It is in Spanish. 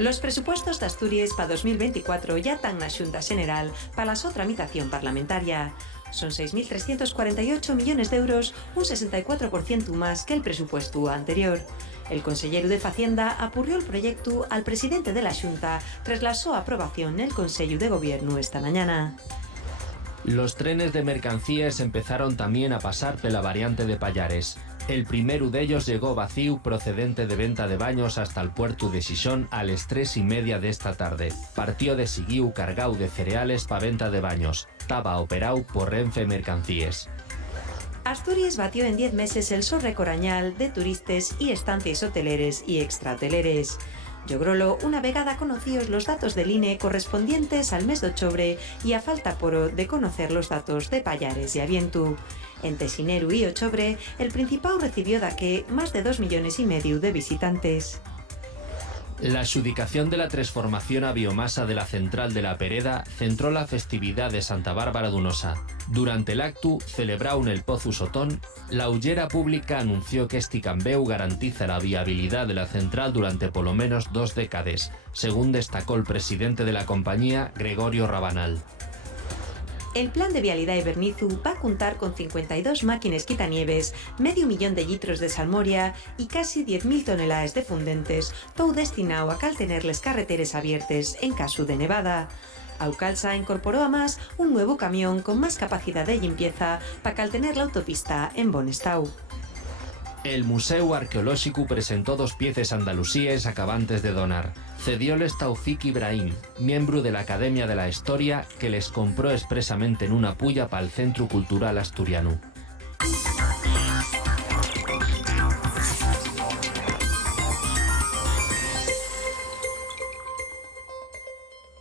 Los presupuestos de Asturias para 2024 ya están na Xunta Xeneral para a súa tramitación parlamentaria. Son 6.348 millones de euros, un 64% más que el presupuesto anterior. El consellero de Facienda apurrió el proyecto al presidente de la Xunta tras la súa aprobación en el Consello de Gobierno esta mañana. Los trenes de mercancías empezaron también a pasar por la variante de Pallares. El primero de ellos llegó vacío procedente de venta de baños hasta el puerto de Xixón a las 3:30 de esta tarde. Partió de Siguiu cargado de cereales para venta de baños. Estaba operado por Renfe Mercancías. Asturias batió en 10 meses el récord añal de turistas y estancias hoteleres y extrahoteleres. Llogrolo, una vegada conocíos los datos del INE correspondientes al mes de octubre y a falta poro de conocer los datos de Pallares y Avientu. En Tesineru y Octubre, el Principado recibió daque más de 2,5 millones de visitantes. La adjudicación de la transformación a biomasa de la central de la Pereda centró la festividad de Santa Bárbara d'Unosa. Durante el acto, celebrado en el Pozu Sotón, la Ullera Pública anunció que este cambio garantiza la viabilidad de la central durante por lo menos 2 décadas, según destacó el presidente de la compañía, Gregorio Rabanal. El plan de vialidad de Bernizu va a contar con 52 máquinas quitanieves, 500,000 de litros de salmoria y casi 10.000 toneladas de fundentes, todo destinado a caltener las carreteras abiertas en caso de nevada. Aucalsa incorporó además un nuevo camión con más capacidad de limpieza para caltener la autopista en bon estado. El Museu Arqueológico presentó 2 piezas andalusíes acabantes de donar. Cedióles Taufik Ibrahim, miembro de la Academia de la Historia, que les compró expresamente en una puya para el Centro Cultural Asturiano.